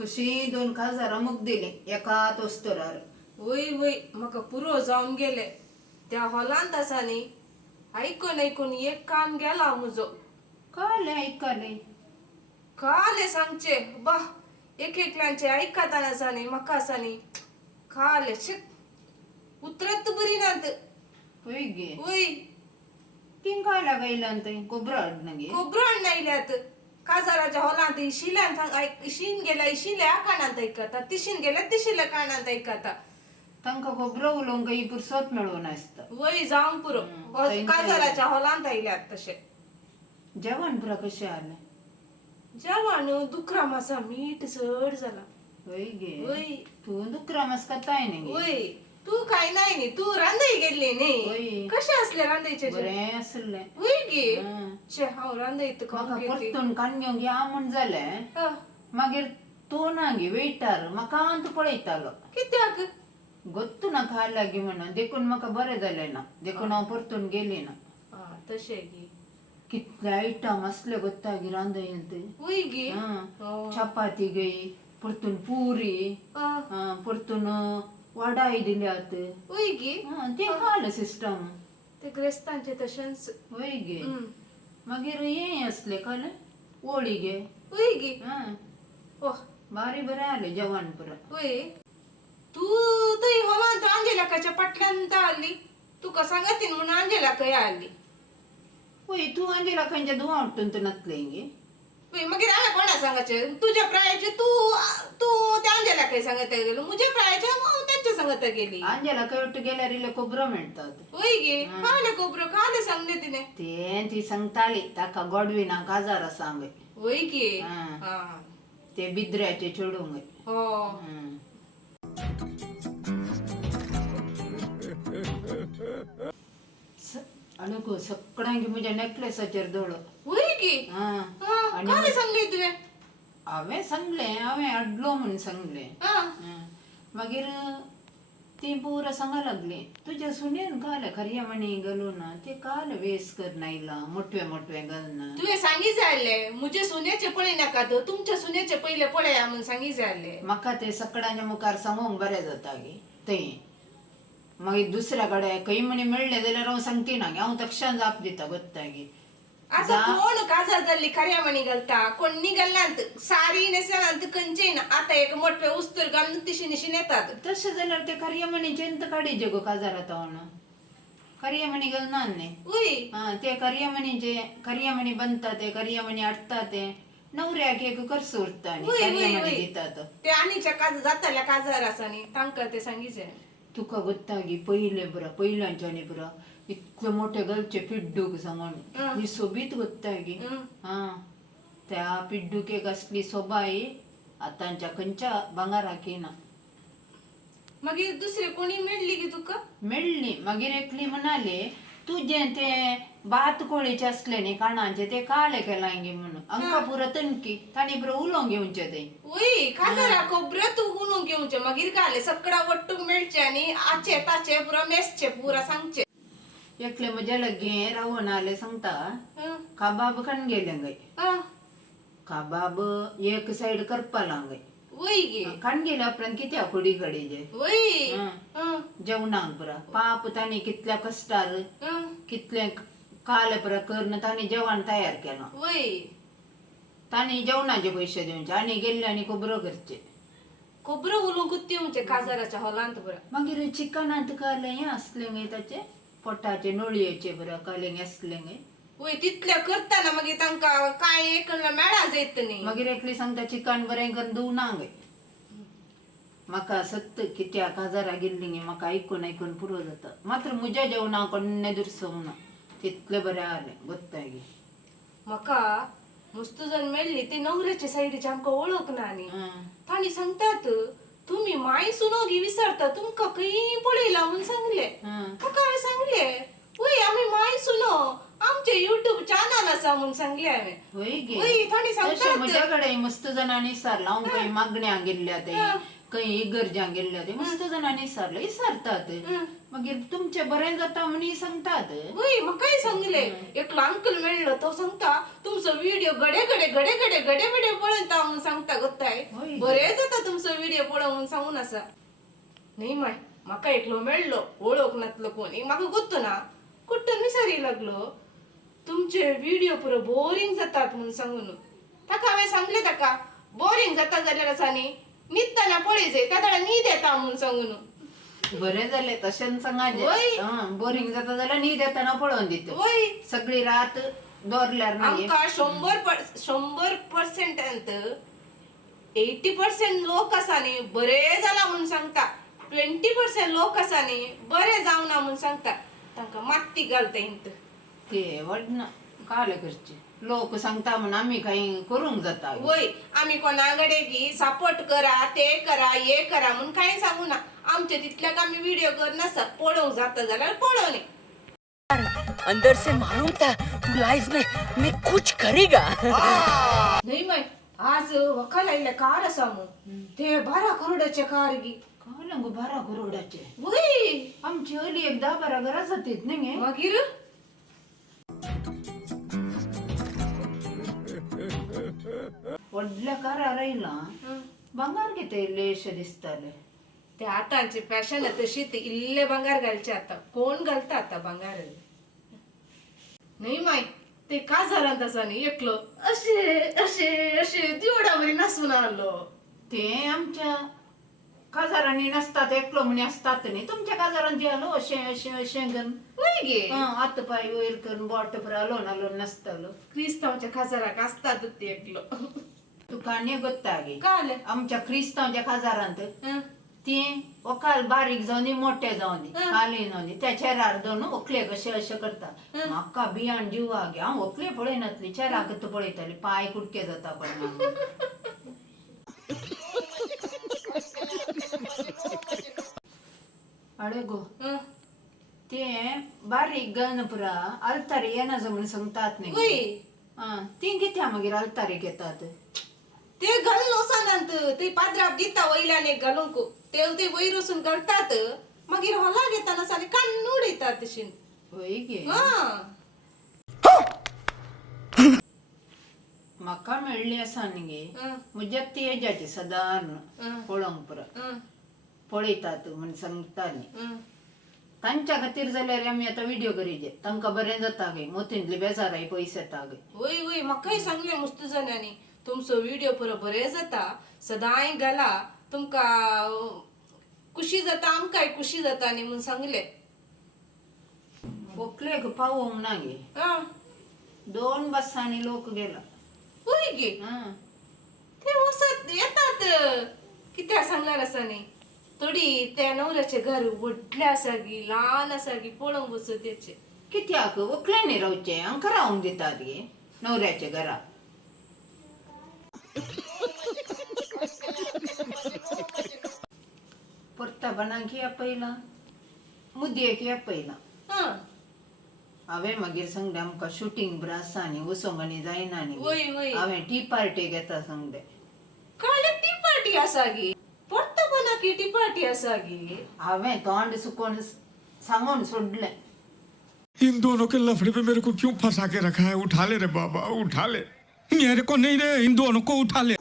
कशी 2,000 मुग दिले एका तोस्तरार. वय वय म्हाका पुरो जाऊन गेले त्या हॉलांत आसानी. ऐकून ऐकून एक काम गेला मुजो. काले ऐकाले काले सांगचे बा एक एकल्यांचे ऐकताना आसानी म्हाका आसानी काले शिक उतरत बरी नात. होय गे वय तीन काय लागायला ते कोबराड नगे कोबरण नाईल्यात काजाराच्या हॉलांत इशिल्यान इशीन गेला इशिल्या कानांत ऐकता तिशीन गेल्या तिशिल्या कानांत ऐकता. तांका कोबरा उलोवंक काही पुरसत मेळून आसता. वय जाऊन पुरो काजाराच्या हॉलांत आयल्यात तशे. जेवण पुरा कशें आलें जेवण दुकरा मासा मीठ चड जाला. होय गे वय तू दुकरा मस कताय न्ही वय तू काय नाही नी तू रांदई गेल्ली वय. नी कशे असले रांदईचे बरें आसलें. वय गे हं. छे हांव रांदईत म्हाका काम केली. परतून कांग्योंक या म्हण जालें मागीर तो ना गे वेटार म्हाका अंत पळयतालो. कित्याक ಗೊತ್ತು ना खा लागी म्हणून देखून म्हाका बरें जालें ना देखून हांव परतून गेली ना. तशे गे कितले आयटम असले गोत्तागी रांदयंत. वय गे चपाती गई परतून पुरी परतून वडाय दिल्यात. वय गे ते खाल सिस्टम. ते ग्रेस्तांचे तशेंच. वय गे मागीर हे असले खाल ओळी गे. वय गे ओह भारी बरें आले जेवण पुरा. वय तू तरी हॉलांत अंजेलाकाच्या पटल्यांत आली तुका सांगतीन म्हणून अंजेलाकय आली. वय तू अंजेला खंयच्या धुवा उठून तर नसले गे. वय मागीर हांवें कोणा सांगायचे तुझ्या प्रायाचे तू तू त्या अंजेलाकय सांगत गेलो मुझ्या प्रायाचे हांव त्यांच्या सांगत गेली. अंजेला कवट गेल्यार इल्ले कोबरं मेळटात. वय गे खाले कोबरो खाले सांगले तिने. ते ती सांगताली ताका गोडविना काजार सांग. वय गे ते बिद्र्याचे चेडूंग. हो अळगो सगळ्यांक म्हज्या नेकलेसाचेर दोळ. वय गे खाले सांगले तुवें. हांवें सांगलें हांवें हाडलो म्हूण सांगलें. मागीर ती पुरा सांगा लागली तुज्या सुनेन काल खरयामणी घालून ते काल वेस कर नायला मोठवे मोठवे घालना. तुवें सांगी जाल्ले मुझे सुनेचे पळय नाका तो तुमच्या सुनेचे पहिले पळया म्हणून सांगी जाल्ले. म्हाका ते सगळ्यांच्या मुखार सांगूंक बरें जाता गे थंय. मागीर दुसऱ्या कडेन खंय म्हणी मेळ्ळे जाल्यार हांव सांगती ना गे हांव तक्षण जाप दिता गोत्ता गे. आता कोण काजार जाल्ली खऱ्यामणी घालता कोण निघाल्यांत सारी नेसल्यांत खंयचेय ना. आता एक मोठे उस्तर घालून तिशी निशीन येतात. तशें जाल्यार ते खरयामणीचे ಎಂತ काडीचे गो काजारात हांव खरयामणी घालना न्ही. वय ते खरयामणीचे खरयामणी बांदता ते खरयामणी हाडटा ते नवऱ्याक एक कर्स उरता न्ही खरयामणी दितात. ते आनीच्या काज जाताल्या काजार आसा न्ही तांकां ते सांगीचे. तुका गोत्ता गे पयले बरा पयलांच्यानी बरा इतले मोठे घालचे पिड्डूक सांगून ही सोबीत गोत्ता गे. त्या पिड्डूक एक असली सोबाई आतांच्या खंयच्या भांगाराक येना. मागीर दुसरे कोणी मेळ्ळी गे तुका. मेळ्ळी मागीर एकली म्हणाले तुझे ते भात कोळीचे असले न्ही काणांचे ते काले केलाय गे म्हणून अंका पुरा तणकी ताणी बरं उलोवंक घेवचे ते. वय काजारा कोबऱ्यात उलोवंक घेवचे मागीर काले सगळा वट्टूक मेळचे आनी आचे ताचे पुरा मेसचे पुरा सांगचे. एकले म्हज्या लगे रावण आले सांगता काबाब खान गेले गय. काबाब एक साइड करपा लांगय. वय गे खान गेले उपरांत कित्या फुडी कडे जे वय जेवणाक पुरा पाप ताणी कितल्या कश्टार कितले काल पुरा करून ताणी जेवण तयार केलं. वय ताणी जेवणाचे पयशे दिवचे आनी गेल्ले आनी कोबरो करचे. कोबरो उलोवंक कुत्ती म्हणजे काजाराच्या हॉलांत पुरा. मागीर चिकनांत काले हे असले गे ताचे पोटाचे नळयेचे बरं काले असले गे. वय तितल्या करताना मागीर तांकां काय एक मेळा जायत न्ही. मागीर एकली सांगता चिकन बरें करून दिवना गे. म्हाका सत्त कित्या काजारा गेल्ली गे म्हाका ऐकून ऐकून पुरो जाता. मात्र म्हज्या जेवणा कोण्णे दुरसवंक ना तितले बरें आले गोत्ता गे. म्हाका मस्त जण मेळ्ळी ते नवऱ्याचे सायडीचे आमकां वळख ना न्ही. ताणी सांगतात तुम्ही माय सुनोगी विसरता तुमका खंय पळयला म्हणून सांगले. म्हाका हांवें सांगले वय आमी माय सुनो आमचे युट्यूब चॅनल आसा म्हणून सांगले हांवें. होय गे वय ताणी सांगतात म्हज्या कडेन मस्त जणांनी विचारला हांव खंय मागण्या गेल्ल्या ते काही गरजां गेल्या ते मस्त जणांनी विसरतात मागीर तुमचे बरें जाता म्हणी सांगतात. वय म्हाकाय सांगले एकलो अंकल मेळ्ळो तो सांगता तुमचो व्हिडिओ गडे गडे गडे गडे गडे गडे पळयता म्हणून सांगता गोताय. बरें जाता तुमचो व्हिडिओ पळोवन म्हणून सांगून आसा. नाही माय म्हाका एकलो मेळ्ळो वळख नातलो कोणी म्हाका गोत्तो ना कुठून विचारी लागलो तुमचे व्हिडिओ पुरो बोरिंग जातात म्हणून सांगून. ताका हांवें सांगले ताका बोरिंग जाता जाल्यार आसा न्ही न्हिदतना पळय जाय त्या न्हीद येता म्हणून सांगून. बरें जालें तशें सांगायचें. बोरिंग जाता जाल्यार न्हीद येताना पळोवन दिता. वय सगळी रात दवरल्यार नाही. आमकां 100% 80% लोक आसा न्ही बरें जाला म्हणून सांगता 20% लोक आसा न्ही बरें जावना म्हणून सांगता तांकां माती घालता इंत. ते वडना काले करचे लोक सांगता म्हणून आमी काही करूंक जाता. वय आमी कोणाकडे की सपोर्ट करा ते करा हे करा म्हणून कांय सांगू ना. आमचे तितल्याक आमी व्हिडिओ करनासा पळोवंक जाता जाल्यार पळोवनी. अंदर से मालूम था तू लाइफ में कुछ करेगा. नाही माय आज वखल आयले कार आसा म्हणून ते 12 करोडाचे कार गी. कालंग 12 करोडाचे. वय आमची अली एक 10-12 घरां जातीत न्ही. मागीर व्हडल्या कारार आयला भांगार कितें इल्लेशें दिसतालें. ते आतांची फॅशन तशी ते इल्ले भांगार घालचे आता कोण घालता आता भांगार. नाही माय ते काजारांत आसा न्ही एकलो अशे अशे अशे देवडा बरी नासून आलो. ते आमच्या काजारांनी नसतात एकलो म्हणी असतात न्ही. तुमच्या काजारांत जे आलो अशें अशें अशें करून वय गे हात पाय वयर करून बोट पुरो आलोन आलोन नासतालो. क्रिस्तांवच्या काजाराक असतात ते एकलो. तुका आनी गोत्ता गे काल आमच्या क्रिस्तांवच्या काजारांत ती वकाल बारीक जावनी मोठे जावनी काली जावनी त्या चेरार दोन व्हंकले कशे अशें करता. म्हाका बियाण जिवा गे हांव व्हंकले पळयनातली चेराक पळयताली पांय कुडके जाता पण. अडे गो ते बारीक गन पुरा आलतारी येना म्हणून सांगतात न्ही. वय ती कित्या मागीर आलतारीक येतात. ते घालून वसानांत ते पाद्राप दिता वयल्यान एक घालूंक ते वयर वसून घालतात मागीर होला घेताना सारे कान उडयतात तशी. वय गे म्हाका मेळ्ळी आसा न्ही गे म्हज्या ती एजाची सादारण पळोवंक पुरा पळयतात म्हण सांगताली. तांच्या खातीर जाल्यार आमी आतां व्हिडिओ करीचे तांकां बरें जाता गे मोतींतले बेजाराय पयस येता गे. वय वय म्हाकाय सांगले मस्त जाणांनी तुमचो व्हिडिओ पुरो बरें जाता सदांय घाला तुमकां खुशी जाता आमकांय खुशी जाता न्ही म्हणून सांगले. व्हंकलेक पावोंक ना गे 2 बसांनी लोक गेला. वय गे ते वसत येतात कित्याक सांगणार आसा न्ही थोडी त्या नवऱ्याचे घर व्हडले आसा गी ल्हान आसा गी पळोवंक वचत तेचे. कित्याक व्हंकलेनी रावचे हांकां रावंक दितात गे नवऱ्याच्या घरा. परतापणाक या पयला मुदयेक या पयला. हांवें मागीर सांगले आमकां शूटिंग बरें आसा न्ही वसोंक आनी जायना न्ही. हांवें टी पार्टेक येता सांगले. काले टी पार्टी आसा गी परतापणाक टी पार्टी आसा गी. हांवें तोंड सुकोवन सांगून सोडलें. इन दोनों के लफड़े पे मेरे को क्यों फंसा के रखा है. उठा ले रे बाबा उठा ले. मेरे को नहीं रे इन दोनों को उठा ले.